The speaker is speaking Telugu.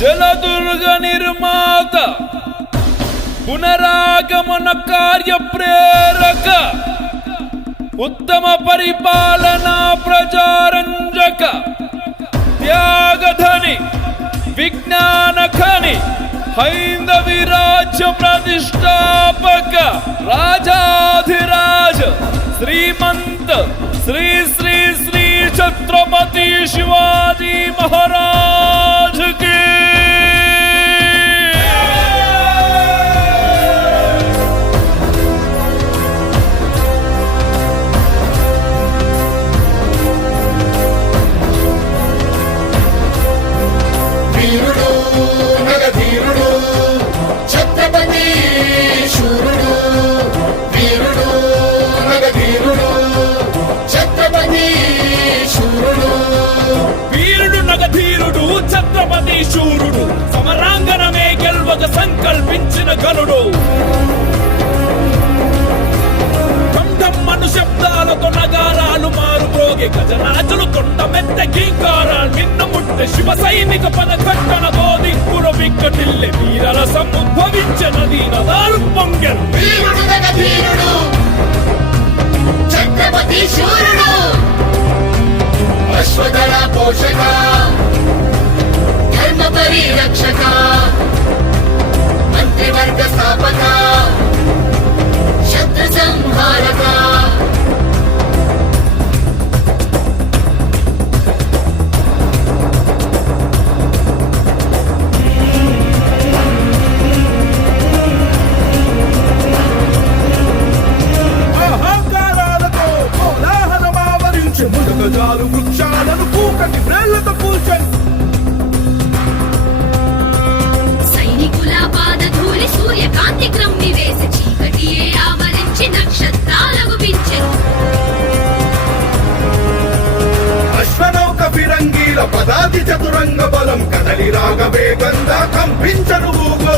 జలదుర్గ నిర్మాత పునరాగమన కార్య ప్రేరక ఉత్తమ పరిపాలనా ప్రజారంజక త్యాగధని విజ్ఞాన ఖని హైందవి రాజ్య ప్రతిష్టాపక రాజాధిరాజ శ్రీమంత శ్రీ శ్రీ శ్రీ ఛత్రపతి శివాజీ మహారాజ్ కి ఛత్రపతి శూరుడు సమరాంగణమే గెల్వక సంకల్పించిన గనుడు ఢంఢమ్మను శబ్దాలతో నగారాలు మారుపోగే గజరాజులు కొండ మెత్త గీకారాలు నిన్ను ముట్టె శివ సైనిక పద కట్టన గోదిక్కుల విక్కటిల్లె వీరరసం ఉద్భవించనది నదాలు పొంగెను ఛత్రపతి శూరుడు అశ్వదళ పోషక ధర్మ పరిరక్షక మంత్రివర్గ స్థాపక శత్రు సంహారక అహంకారాలతో కోలాహలమావరించే మృగజాలు వృక్షాలను కూకటి వ్రేళ్లతో కూల్చని సూర్యకాంతి క్రమ్మి వేసి చీకటియే ఆవరించి నక్షత్రాలకు పించెను అశ్వనౌక ఫిరంగీల పదాతి చతురంగ బలం కదలి రాగ వేగంగా కంపించను భూగోళం